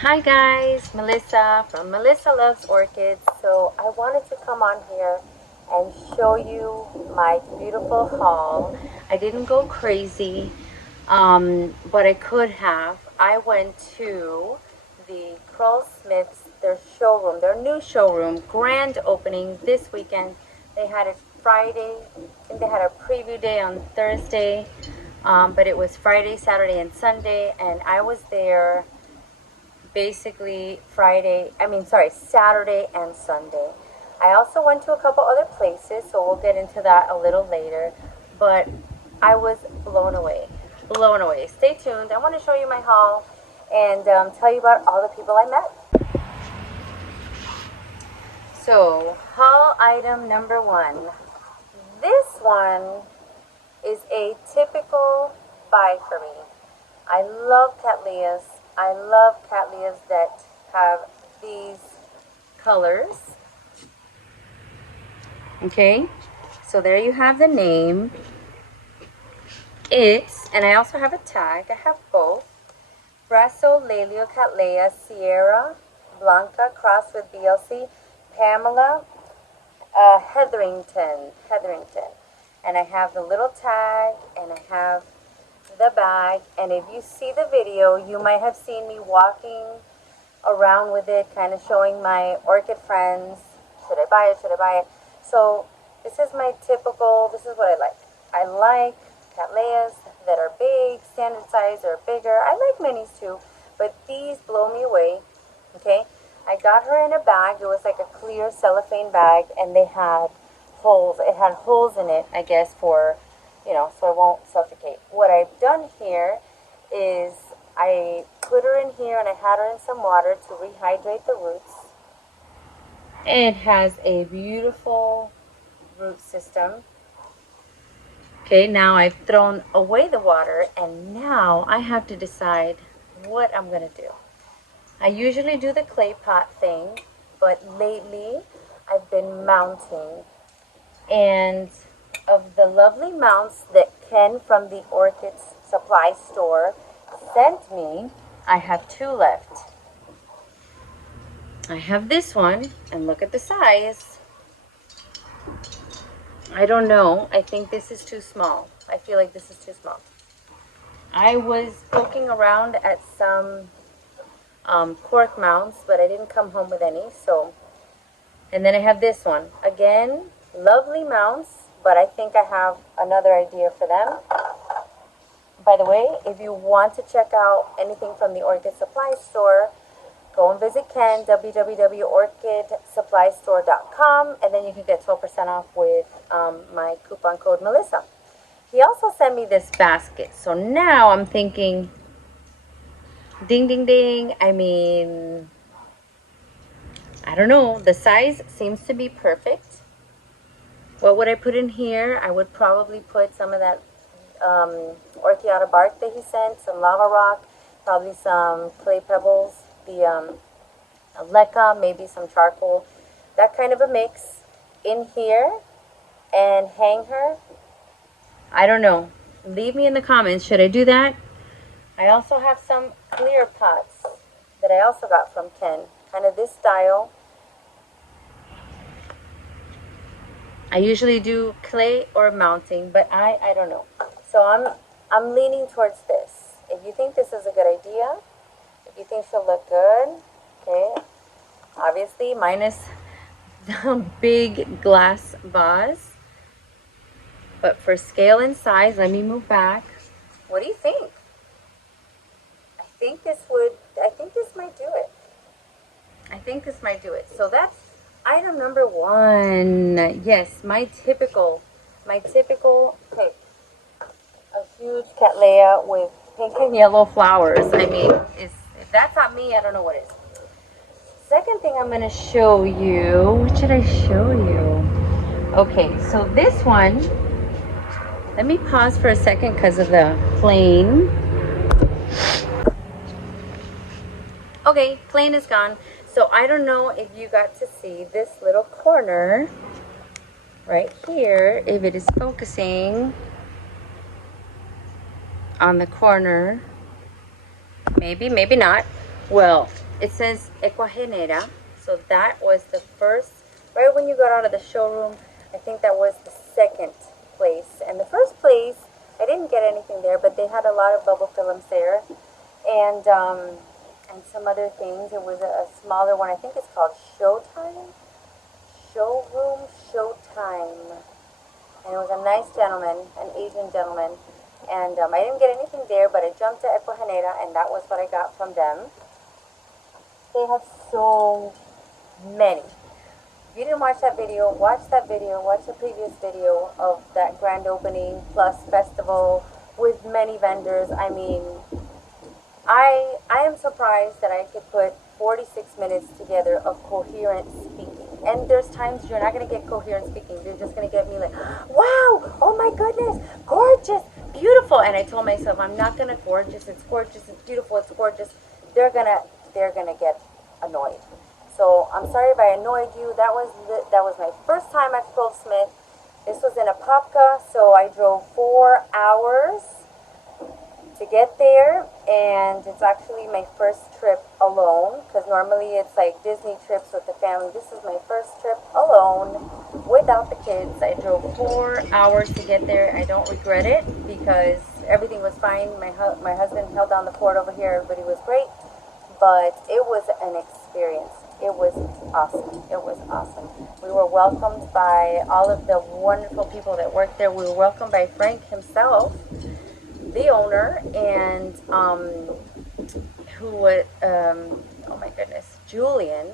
Hi guys, Melissa from Melissa Loves Orchids. So I wanted to come on here and show you my beautiful haul. I didn't go crazy, but I could have. I went to the Krull Smith's, their showroom, their new showroom, grand opening this weekend. They had it Friday, I think they had a preview day on Thursday, but it was Friday, Saturday, and Sunday, and I was there basically Saturday and Sunday. I also went to a couple other places, so we'll get into that a little later, but I was blown away. Blown away. Stay tuned. I want to show you my haul and tell you about all the people I met. So, haul item number one. This one is a typical buy for me. I love Cattleyas. I love Cattleyas that have these colors. Okay, so there you have the name. And I also have a tag. I have both. Brasso Lelio Cattleya Sierra Blanca crossed with BLC Pamela Hetherington. And I have the little tag, and I have the bag, and if you see the video, you might have seen me walking around with it, kind of showing my orchid friends, should I buy it, should I buy it? So this is my typical, this is what I like. I like Cattleyas that are big, standard size or bigger. I like minis too, but these blow me away. Okay, I got her in a bag. It was like a clear cellophane bag, and they had holes. It had holes in it, I guess, for so it won't suffocate. What I've done here is I put her in here and I had her in some water to rehydrate the roots. It has a beautiful root system. Okay, now I've thrown away the water, and now I have to decide what I'm going to do. I usually do the clay pot thing, but lately I've been mounting. And of the lovely mounts that Ken from the Orchid Supply Store sent me, I have two left. I have this one, and look at the size. I don't know. I think this is too small. I feel like this is too small. I was poking around at some cork mounts, but I didn't come home with any. And then I have this one. Again, lovely mounts, but I think I have another idea for them. By the way, if you want to check out anything from the Orchid Supply Store, go and visit Ken, www.orchidsupplystore.com, and then you can get 12% off with my coupon code Melissa. He also sent me this basket, so now I'm thinking, ding, ding, ding. I mean, I don't know. The size seems to be perfect. What would I put in here? I would probably put some of that orchiata bark that he sent, some lava rock, probably some clay pebbles, the leca, maybe some charcoal, that kind of a mix in here, and hang her. I don't know. Leave me in the comments. Should I do that? I also have some clear pots that I also got from Ken, kind of this style. I usually do clay or mounting, but I don't know. So I'm leaning towards this. If you think this is a good idea, if you think she'll look good, okay. Obviously, minus the big glass vase. But for scale and size, let me move back. What do you think? I think this might do it. I think this might do it. So that's item number one. Yes, my typical, okay, a huge Cattleya with pink and yellow flowers. I mean, if that's not me, I don't know what is. Second thing I'm going to show you, what should I show you? Okay, so this one, let me pause for a second because of the plane. Okay, plane is gone. So I don't know if you got to see this little corner right here, if it is focusing on the corner. Maybe, maybe not. Well, it says Ecuagenera. So that was the first, right when you got out of the showroom, I think that was the second place. And the first place, I didn't get anything there, but they had a lot of bubble films there. And some other things. It was a smaller one. I think it's called Showtime. Showroom Showtime. And it was a nice gentleman, an Asian gentleman. And I didn't get anything there, but I jumped to Ecuagenera, and that was what I got from them. They have so many. If you didn't watch that video, watch that video. Watch the previous video of that grand opening plus festival with many vendors. I mean, I am surprised that I could put 46 minutes together of coherent speaking. And there's times you're not going to get coherent speaking. You're just going to get me like, wow, oh my goodness, gorgeous, beautiful. And I told myself, I'm not going to gorgeous, it's beautiful, it's gorgeous. They're going to get annoyed. So I'm sorry if I annoyed you. That was my first time at Krull Smith. This was in Apopka, so I drove 4 hours to get there, and it's actually my first trip alone, because normally it's like Disney trips with the family. This is my first trip alone without the kids. I drove 4 hours to get there. I don't regret it because everything was fine. My husband held down the fort over here. Everybody was great, but it was an experience. It was awesome. It was awesome. We were welcomed by all of the wonderful people that worked there. We were welcomed by Frank himself, the owner, and who was, oh my goodness, Julian,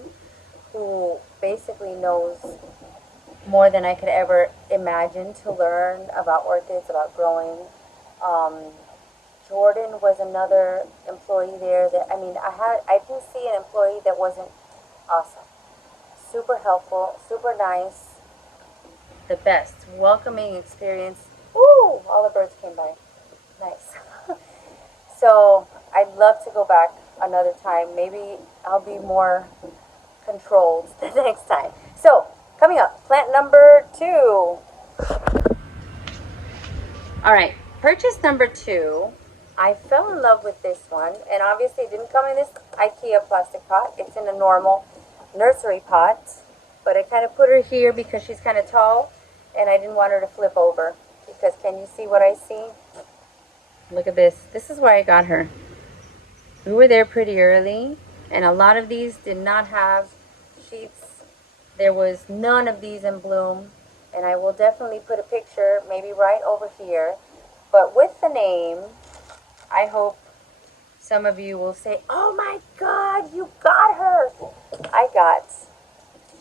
who basically knows more than I could ever imagine to learn about orchids, about growing. Jordan was another employee there that, I mean, I didn't see an employee that wasn't awesome. Super helpful, super nice, the best, welcoming experience. Woo! All the birds came by. Nice. So I'd love to go back another time. Maybe I'll be more controlled the next time. So coming up, plant number 2. All right, purchase number 2. I fell in love with this one, and obviously it didn't come in this IKEA plastic pot. It's in a normal nursery pot, but I kind of put her here because she's kind of tall, and I didn't want her to flip over, because can you see what I see? Look at this. This is why I got her. We were there pretty early, and a lot of these did not have sheets. There was none of these in bloom, and I will definitely put a picture maybe right over here. But with the name, I hope some of you will say, oh my God, you got her. I got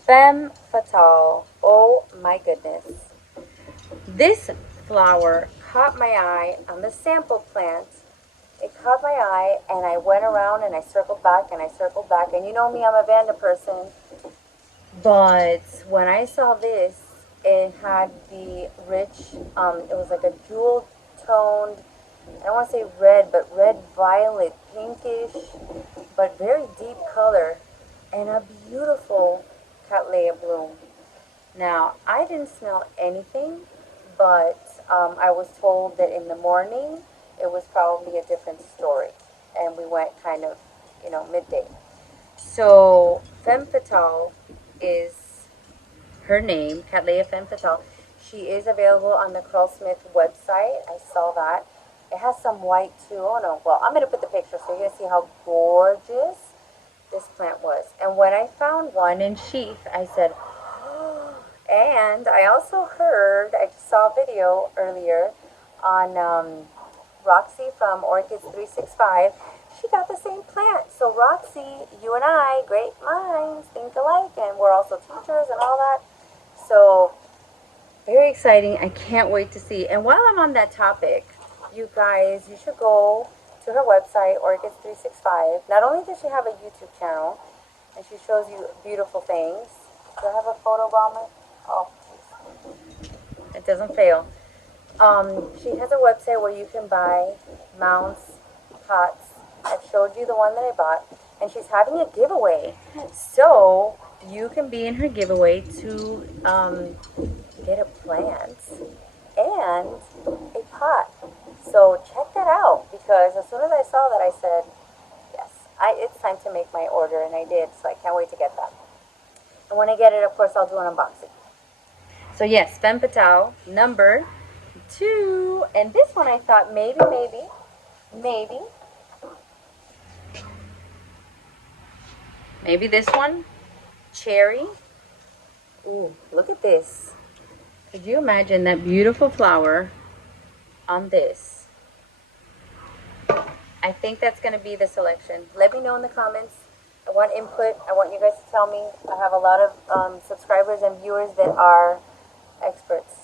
Femme Fatale. Oh my goodness. This flower caught my eye on the sample plant. It caught my eye, and I went around and I circled back and I circled back. And you know me, I'm a Vanda person. But when I saw this, it had the rich, it was like a jewel toned, I don't want to say red, but red violet, pinkish, but very deep color, and a beautiful Cattleya bloom. Now, I didn't smell anything, but I was told that in the morning it was probably a different story, and we went kind of, midday. So, Femme Fatale is her name, Cattleya Femme Fatale. She is available on the Krull Smith website. I saw that. It has some white too. Oh no, well, I'm going to put the picture so you're going to see how gorgeous this plant was. And when I found one in sheath, I said, oh. And I also heard, I saw a video earlier on Roxy from Orchids 365. She got the same plant. So Roxy, you and I, great minds, think alike, and we're also teachers and all that. So very exciting. I can't wait to see. And while I'm on that topic, you guys, you should go to her website, Orchids 365. Not only does she have a YouTube channel, and she shows you beautiful things. Do I have a photo bomber? Oh, geez. It doesn't fail. She has a website where you can buy mounts, pots. I've showed you the one that I bought, and she's having a giveaway. So you can be in her giveaway to get a plant and a pot. So check that out, because as soon as I saw that, I said, yes, it's time to make my order, and I did, so I can't wait to get that. And when I get it, of course, I'll do an unboxing. So yes, Femme Fatale number 2. And this one I thought maybe this one, cherry. Ooh, look at this. Could you imagine that beautiful flower on this? I think that's going to be the selection. Let me know in the comments. I want input. I want you guys to tell me. I have a lot of subscribers and viewers that are experts.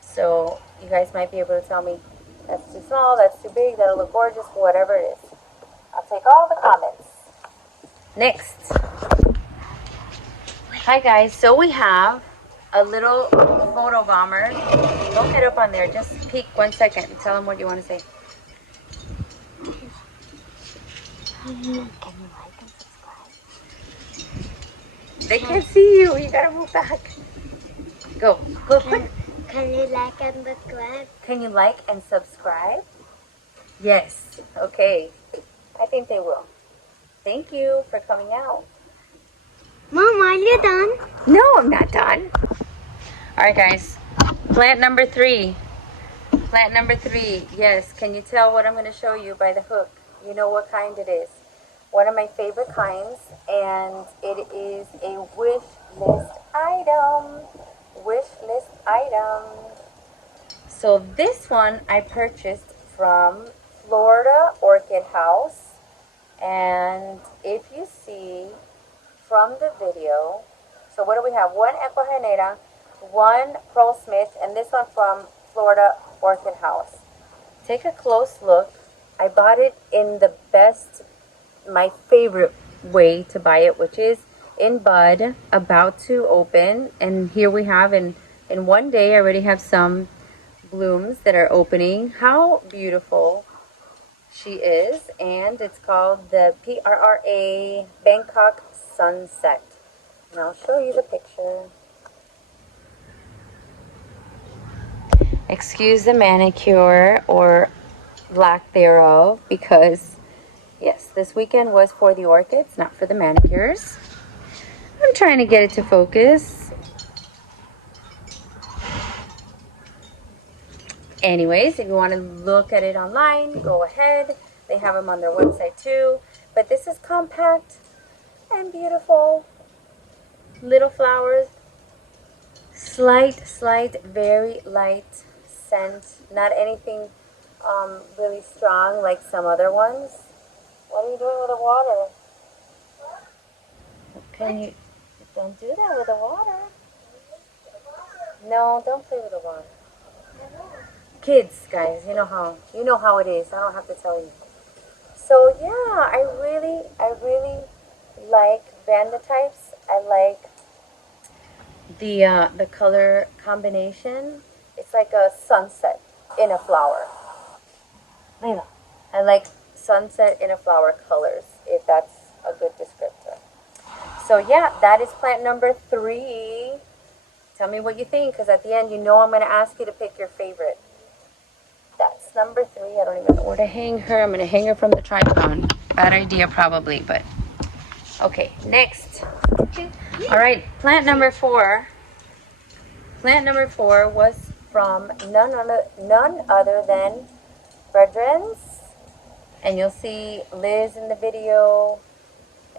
So you guys might be able to tell me that's too small, that's too big, that'll look gorgeous, whatever it is. I'll take all the comments. Next. Hi guys, so we have a little photo bomber. Don't get up on there, just peek 1 second and tell them what you want to say. Can you like and subscribe? They can't see you, you gotta move back. Go quick. Can you like and subscribe? Can you like and subscribe? Yes. Okay. I think they will. Thank you for coming out. Mom, are you done? No, I'm not done. Alright guys. Plant number 3. Plant number 3. Yes. Can you tell what I'm going to show you by the hook? You know what kind it is. One of my favorite kinds. And it is a wish list item. Wish list item. So this one I purchased from Florida Orchid House, and if you see from the video, so what do we have? One Ecuagenera, one Krull Smith, and this one from Florida Orchid House. Take a close look. I bought it in the best, my favorite way to buy it, which is in bud, about to open. And here we have in one day I already have some blooms that are opening. How beautiful she is. And it's called the PRRA Bangkok Sunset, and I'll show you the picture. Excuse the manicure or lack thereof, because yes, this weekend was for the orchids, not for the manicures. I'm trying to get it to focus. Anyways, if you want to look at it online, go ahead. They have them on their website too. But this is compact and beautiful. Little flowers. Slight, very light scent. Not anything really strong like some other ones. What are you doing with the water? Can you... Don't do that with the water. No, don't play with the water. Kids, guys, you know how it is. I don't have to tell you. So yeah, I really like Vanda types. I like the color combination. It's like a sunset in a flower. Layla. I like sunset in a flower colors, if that's a good descriptor. So yeah, that is plant number 3. Tell me what you think, because at the end, you know I'm going to ask you to pick your favorite. That's number 3. I don't even know where to hang her. I'm going to hang her from the tripod. Bad idea probably, but okay. Next. All right, plant number 4. Plant number 4 was from none other than Fredren's. And you'll see Liz in the video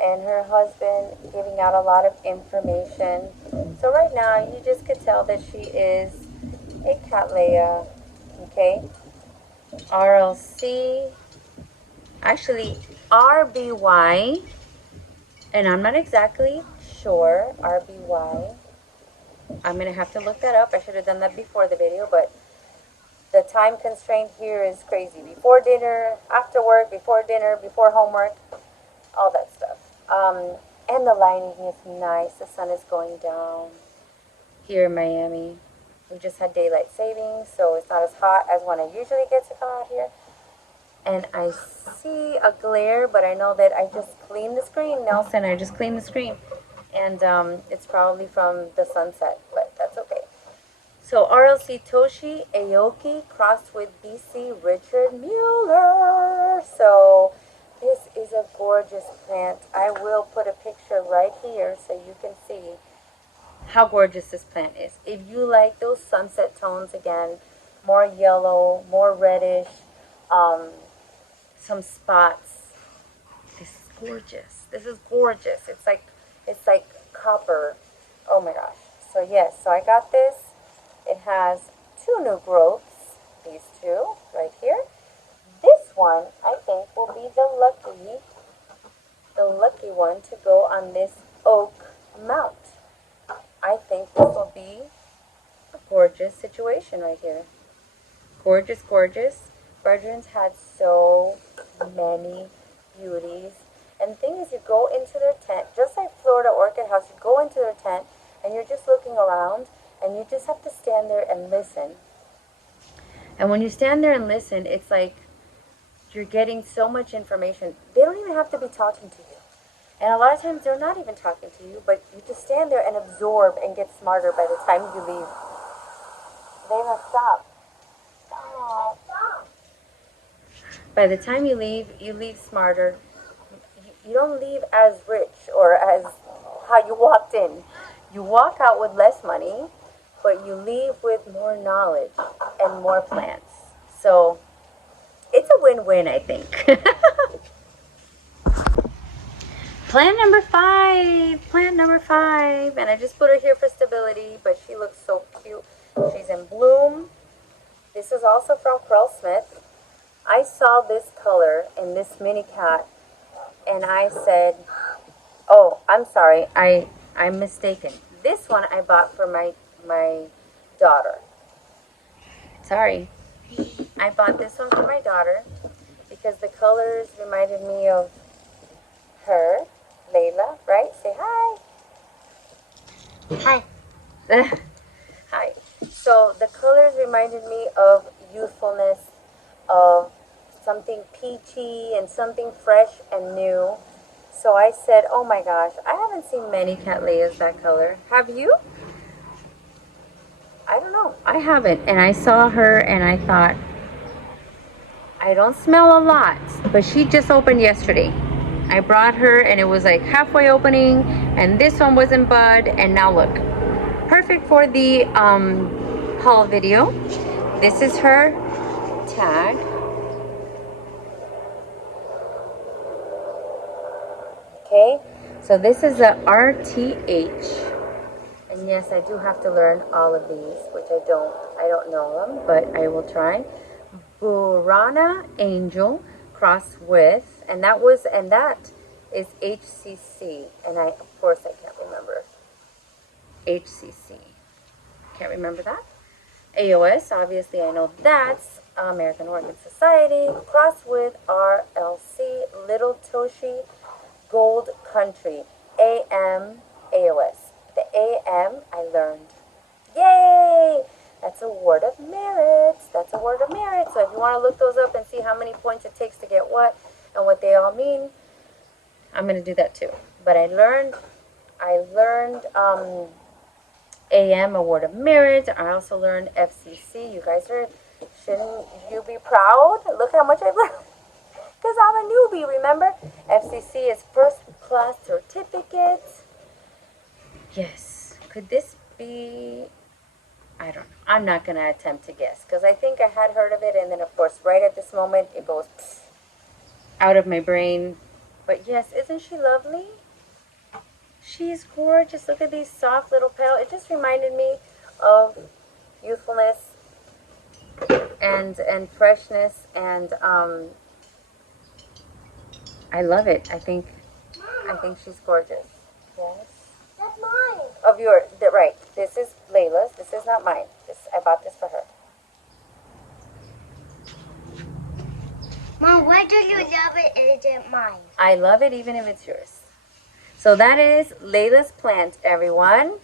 and her husband giving out a lot of information. So right now, you just could tell that she is a Cattleya, okay? RLC, actually RBY, and I'm not exactly sure, RBY. I'm going to have to look that up. I should have done that before the video, but the time constraint here is crazy. Before dinner, after work, before dinner, before homework, all that stuff. And the lighting is nice. The sun is going down here in Miami. We just had daylight savings, so it's not as hot as when I usually get to come out here. And I see a glare, but I know that I just cleaned the screen, Nelson. I just cleaned the screen. And it's probably from the sunset, but that's okay. So RLC Toshi Aoki crossed with BC Richard Mueller. So this is a gorgeous plant. I will put a picture right here so you can see how gorgeous this plant is. If you like those sunset tones again, more yellow, more reddish, some spots. This is gorgeous. This is gorgeous. It's like copper. Oh my gosh. So yes, so I got this. It has 2 new growths. These 2 right here. This one I think will be the lucky one to go on this oak mount. I think this will be a gorgeous situation right here. Gorgeous, gorgeous. Brethrens had so many beauties. And the thing is, you go into their tent, just like Florida Orchid House, you go into their tent and you're just looking around and you just have to stand there and listen. And when you stand there and listen, it's like you're getting so much information. They don't even have to be talking to you. And a lot of times they're not even talking to you, but you just stand there and absorb and get smarter by the time you leave. Layla, stop. Stop. By the time you leave smarter. You don't leave as rich or as how you walked in. You walk out with less money, but you leave with more knowledge and more plants. So it's a win-win, I think. Plant number 5, and I just put her here for stability, but she looks so cute. She's in bloom. This is also from Krull Smith. I saw this color in this mini cat, and I said, oh, I'm sorry, I'm mistaken. This one I bought for my daughter. Sorry. I bought this one for my daughter because the colors reminded me of her. Layla, right? Say hi. Hi. Hi. So the colors reminded me of youthfulness, of something peachy and something fresh and new. So I said, oh my gosh, I haven't seen many Cattleyas that color. Have you? I don't know. I haven't. And I saw her and I thought, I don't smell a lot, but she just opened yesterday. I brought her and it was like halfway opening, and this one was in bud, and now look. Perfect for the haul video. This is her tag. Okay, so this is a RTH. And yes, I do have to learn all of these, which I don't know them, but I will try. Burana Angel crossed with, and that is HCC, and of course I can't remember HCC. Can't remember that. AOS, obviously I know that's American Orchid Society. Crossed with RLC, Little Toshi, Gold Country, AM, AOS. The AM I learned. Yay! That's a word of merit. That's a word of merit. So if you want to look those up and see how many points it takes to get what and what they all mean, I'm going to do that too. But I learned AM, a word of merit. I also learned FCC. You guys shouldn't you be proud? Look how much I've learned. Because I'm a newbie, remember? FCC is first class certificate. Yes. Could this be... I don't know. I'm not going to attempt to guess because I think I had heard of it, and then of course right at this moment it goes out of my brain. But yes, isn't she lovely? She's gorgeous. Look at these soft little petals. It just reminded me of youthfulness and freshness, and I love it. I think she's gorgeous. Yes. That's mine. Of yours, right. This is Layla's. This is not mine. I bought this for her. Mom, why do you love it? Is it mine? I love it even if it's yours. So that is Layla's plant, everyone.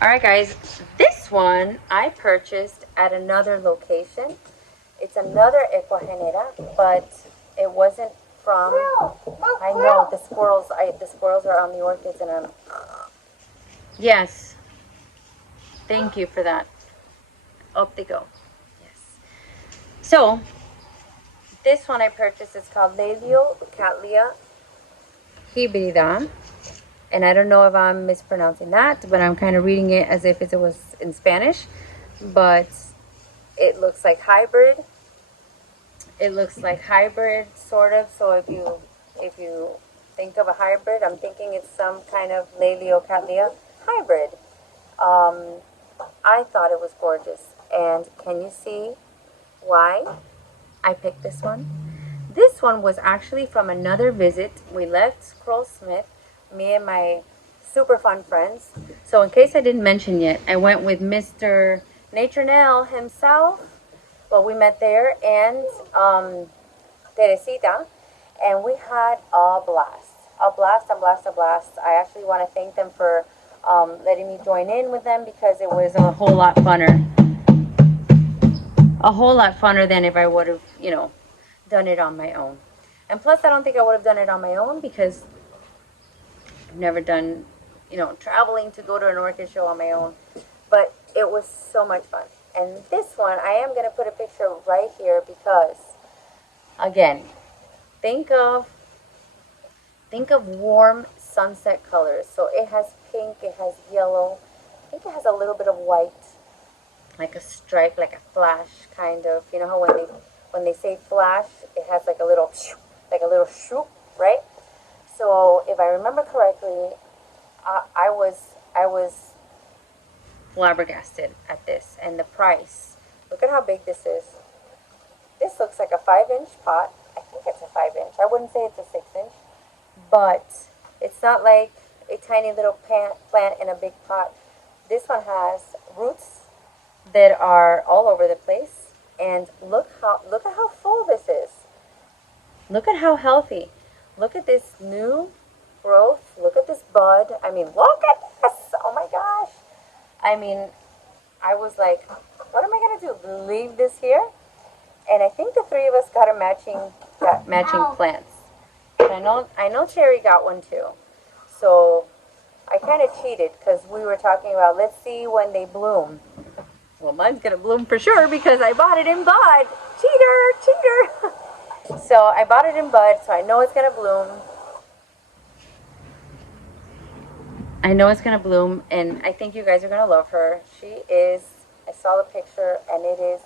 Alright guys, this one I purchased at another location. It's another Ecuagenera, but it wasn't from... I know, the squirrels are on the orchids, and I'm... Yes. Thank you for that. Up they go. Yes. So, This one I purchased is called Lelio Cattleya hybrida. And I don't know if I'm mispronouncing that, but I'm kind of reading it as if it was in Spanish. But it looks like hybrid. It looks like hybrid, sort of. So if you think of a hybrid, I'm thinking it's some kind of Lelio Cattleya hybrid. I thought it was gorgeous. And can you see why I picked this one? This one was actually from another visit. We left Krull Smith, me and my super fun friends. So in case I didn't mention yet, I went with Mr. Nature Nail himself. Well, we met there, and Teresita, and we had a blast. A blast, a blast, a blast. I actually want to thank them for letting me join in with them because it was a whole lot funner. A whole lot funner than if I would have, done it on my own. And plus, I don't think I would have done it on my own because I've never done, traveling to go to an orchid show on my own. But it was so much fun. And this one, I am going to put a picture right here because, again, think of warm sunset colors. So it has pink, it has yellow, I think it has a little bit of white, like a stripe, like a flash kind of. You know how when they say flash, it has like a little shoop, right? So if I remember correctly, I was flabbergasted at this and the price. Look at how big this is. This looks like a 5-inch pot. I think it's a 5-inch. I wouldn't say it's a 6-inch, but it's not like a tiny little plant in a big pot. This one has roots that are all over the place, and look at how full this is. Look at how healthy. Look at this new growth. Look at this bud. I mean, look at this. Oh my gosh. I mean, I was like, what am I going to do? Leave this here? And I think the three of us got matching plants. I know Cherry got one too. So I kind of cheated because we were talking about, let's see when they bloom. Well, mine's going to bloom for sure because I bought it in bud. Cheater. So I bought it in bud, so I know it's going to bloom. I know it's going to bloom, and I think you guys are going to love her. I saw the picture, and it is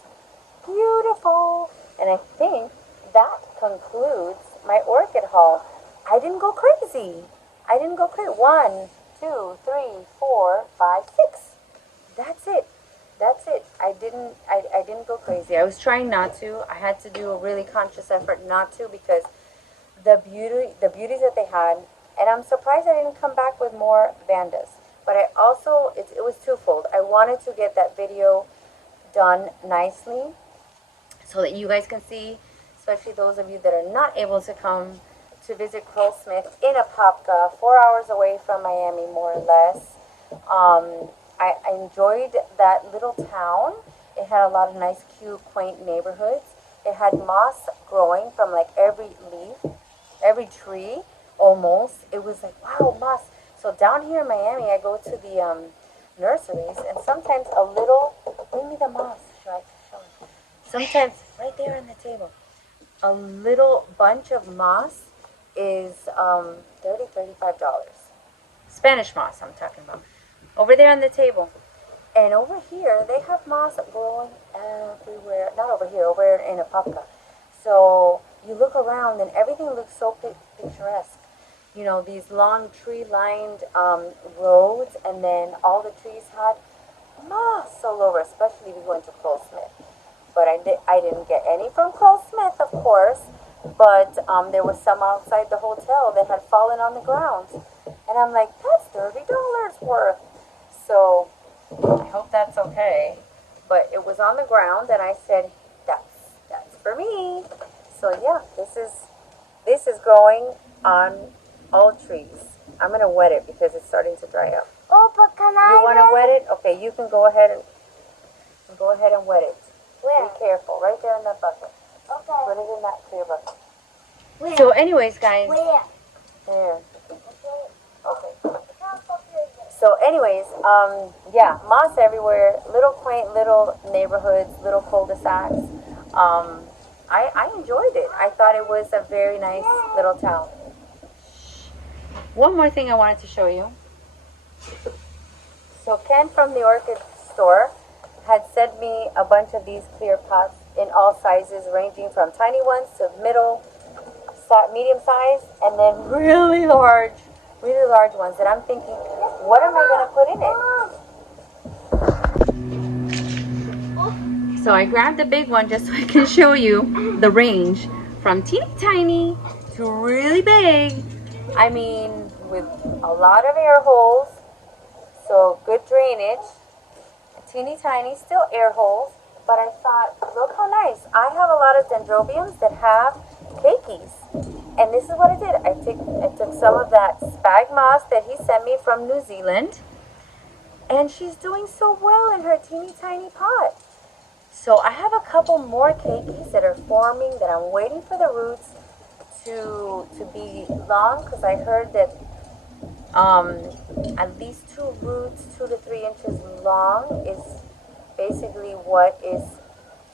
beautiful. And I think that concludes my orchid haul. I didn't go crazy. 1, 2, 3, 4, 5, 6. That's it. I didn't go crazy. I was trying not to. I had to do a really conscious effort not to because the beauties that they had. And I'm surprised I didn't come back with more Vandas. But it was twofold. I wanted to get that video done nicely so that you guys can see, especially those of you that are not able to come to visit Krull Smith in Apopka, 4 hours away from Miami, more or less. I enjoyed that little town. It had a lot of nice, cute, quaint neighborhoods. It had moss growing from like every leaf, every tree. Almost. It was like, wow, moss. So down here in Miami, I go to the nurseries, and sometimes bring me the moss. Show me. Sometimes, right there on the table, a little bunch of moss is $30, $35. Spanish moss, I'm talking about. Over there on the table. And over here, they have moss growing everywhere. Not over here, over in Apopka. So you look around, and everything looks so picturesque. These long tree-lined roads, and then all the trees had moss all over, especially if you went to Krull Smith. But I didn't get any from Krull Smith, of course, but there was some outside the hotel that had fallen on the ground. And I'm like, that's $30 worth. So I hope that's okay. But it was on the ground, and I said, that's for me. So yeah, this is growing on all trees. I'm going to wet it because it's starting to dry up. Oh, but can I? You want to wet it? Okay, you can go ahead and wet it. Where? Be careful. Right there in that bucket. Okay. Put it in that clear bucket. Where? So anyways, guys. Where? There. Okay. So anyways, yeah, moss everywhere. Little quaint little neighborhoods, little cul-de-sacs. I enjoyed it. I thought it was a very nice little town. One more thing I wanted to show you. So Ken from the Orchid store had sent me a bunch of these clear pots in all sizes, ranging from tiny ones to medium size, and then really large ones. And I'm thinking, what am I going to put in it? So I grabbed the big one just so I can show you the range from teeny tiny to really big. I mean, with a lot of air holes, so good drainage. Teeny tiny, still air holes, but I thought, look how nice. I have a lot of dendrobiums that have keikis, and this is what I did. I took some of that spag moss that he sent me from New Zealand, and she's doing so well in her teeny tiny pot. So I have a couple more keikis that are forming that I'm waiting for the roots to be long, because I heard that at least 2 roots, 2 to 3 inches long is basically what is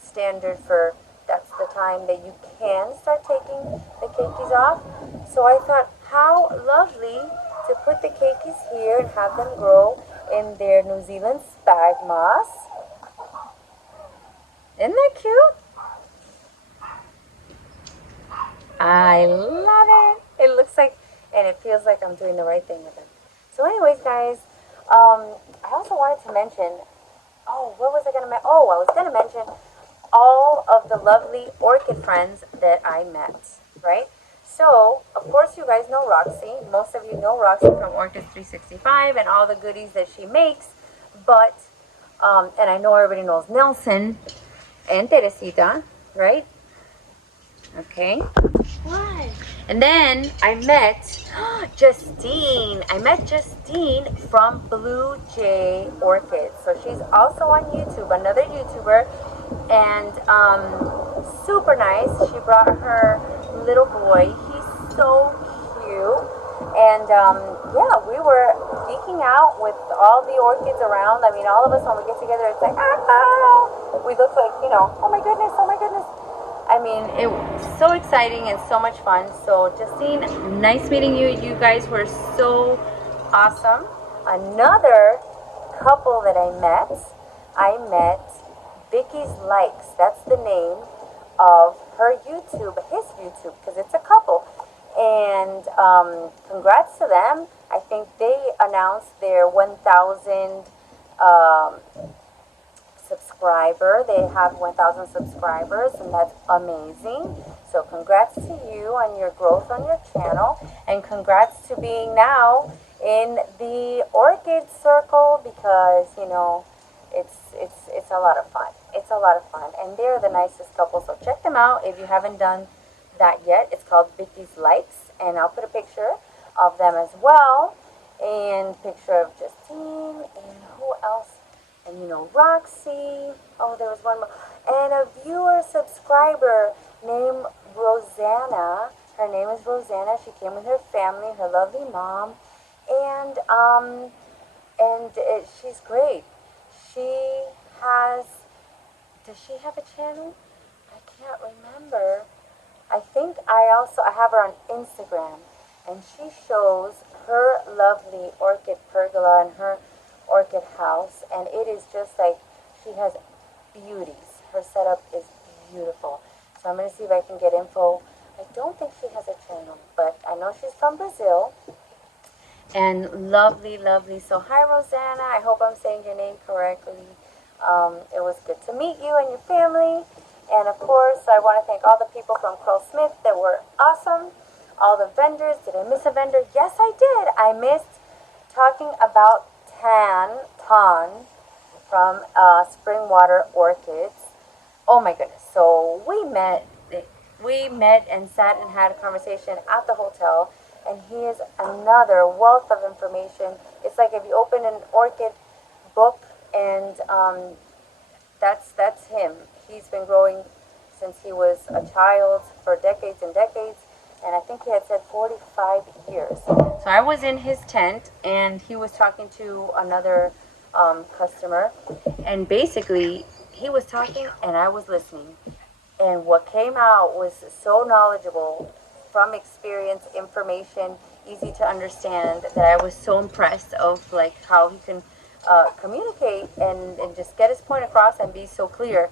standard for, that's the time that you can start taking the keikis off. So I thought, how lovely to put the keikis here and have them grow in their New Zealand spag moss. Isn't that cute? I love it. It looks like, and it feels like I'm doing the right thing with it. So anyways, guys, I also wanted to mention, what was I going to mention? I was going to mention all of the lovely orchid friends that I met, right? So, of course, you guys know Roxy. Most of you know Roxy from Orchids 365 and all the goodies that she makes. But, and I know everybody knows Nelson and Teresita, right? Okay. Why? And then I met Justine. I met Justine from Blue Jay Orchids. So she's also on YouTube, another YouTuber, and super nice. She brought her little boy. He's so cute. And yeah, we were geeking out with all the orchids around. I mean, all of us, when we get together, it's like, we look like, oh my goodness, oh my goodness. I mean, it was so exciting and so much fun. So, Justine, nice meeting you. You guys were so awesome. Another couple that I met Vicky's Likes. That's the name of her YouTube, his YouTube, because it's a couple. And congrats to them. I think they announced their 1,000 subscriber. They have 1,000 subscribers, and that's amazing. So congrats to you on your growth on your channel, and congrats to being now in the orchid circle, because it's a lot of fun. It's a lot of fun, and they're the nicest couple. So check them out if you haven't done that yet. It's called Vicky's Likes, and I'll put a picture of them as well, and picture of Justine, and who else? And Roxy. Oh, there was one more. And a viewer subscriber named Rosanna. Her name is Rosanna. She came with her family, her lovely mom. And she's great. Does she have a channel? I can't remember. I think I have her on Instagram. And she shows her lovely orchid pergola and her orchid house, and it is just like, she has beauties. Her setup is beautiful. So I'm going to see if I can get info. I don't think she has a channel, but I know she's from Brazil, and lovely, lovely. So hi, Rosanna. I hope I'm saying your name correctly. It was good to meet you and your family. And of course, I want to thank all the people from Krull Smith that were awesome. All the vendors. Did I miss a vendor? Yes, I did. I missed talking about Tan from Spring Water Orchids. Oh my goodness. So we met and sat and had a conversation at the hotel, and he is another wealth of information. It's like if you open an orchid book, and that's him. He's been growing since he was a child for decades and decades. And I think he had said 45 years. So I was in his tent, and he was talking to another customer. And basically, he was talking, and I was listening. And what came out was so knowledgeable, from experience, information, easy to understand, that I was so impressed of like how he can communicate and just get his point across and be so clear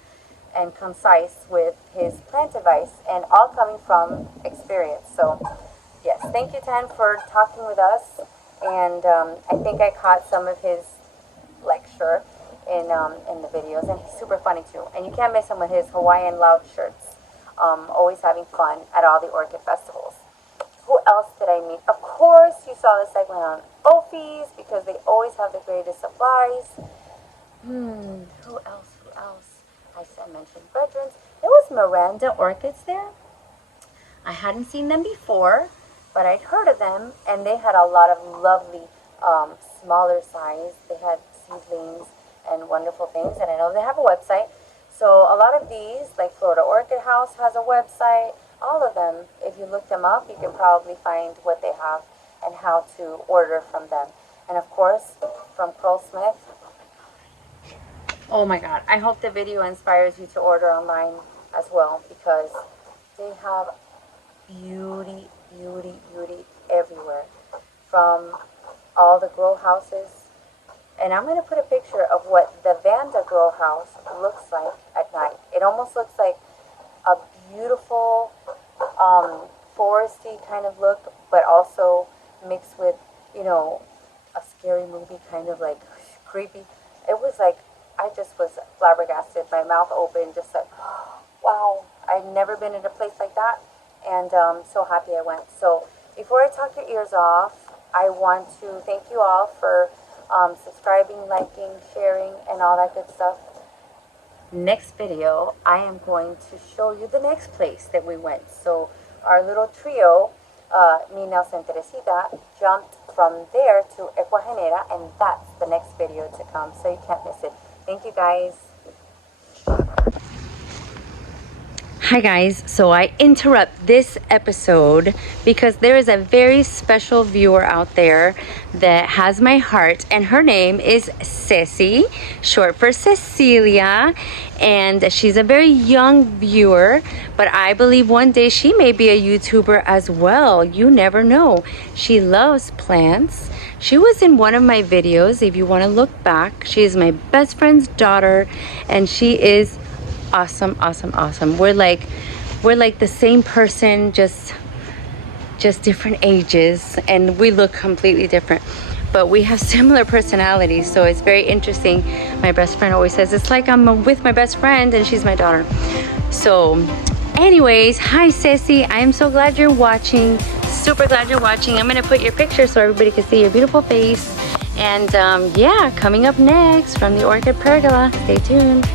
and concise with his plant advice, and all coming from experience. So yes, thank you, Tan, for talking with us. And I think I caught some of his lecture in the videos, and he's super funny too. And you can't miss him with his Hawaiian loud shirts. Always having fun at all the orchid festivals. Who else did I meet? Of course, you saw the segment on Ophies, because they always have the greatest supplies. Who else? I mentioned Brethrens. There was Miranda Orchids there. I hadn't seen them before, but I'd heard of them, and they had a lot of lovely smaller size. They had seedlings and wonderful things, and I know they have a website. So a lot of these, like Florida Orchid House has a website. All of them, if you look them up, you can probably find what they have and how to order from them. And of course, from Krull Smith. Oh my God, I hope the video inspires you to order online as well, because they have beauty everywhere. From all the grow houses. And I'm going to put a picture of what the Vanda grow house looks like at night. It almost looks like a beautiful foresty kind of look, but also mixed with, you know, a scary movie kind of like creepy. It was like, I just was flabbergasted, my mouth open, just like, wow, I've never been in a place like that, and so happy I went. So before I talk your ears off, I want to thank you all for subscribing, liking, sharing, and all that good stuff. Next video, I am going to show you the next place that we went. So our little trio, me, Nelson, and Teresita, jumped from there to Ecuagenera, and that's the next video to come, so you can't miss it. Thank you, guys. Hi guys, so I interrupt this episode because there is a very special viewer out there that has my heart, and her name is Ceci, short for Cecilia, and she's a very young viewer, but I believe one day she may be a YouTuber as well. You never know. She loves plants. She was in one of my videos. If you want to look back, she is my best friend's daughter, and she is awesome. We're like the same person, just different ages, and we look completely different, but we have similar personalities, so it's very interesting. My best friend always says it's like I'm with my best friend and she's my daughter. So anyways, hi Ceci, I am so glad you're watching, super glad you're watching. I'm gonna put your picture so everybody can see your beautiful face. And yeah, coming up next from the Orchid Pergola, stay tuned.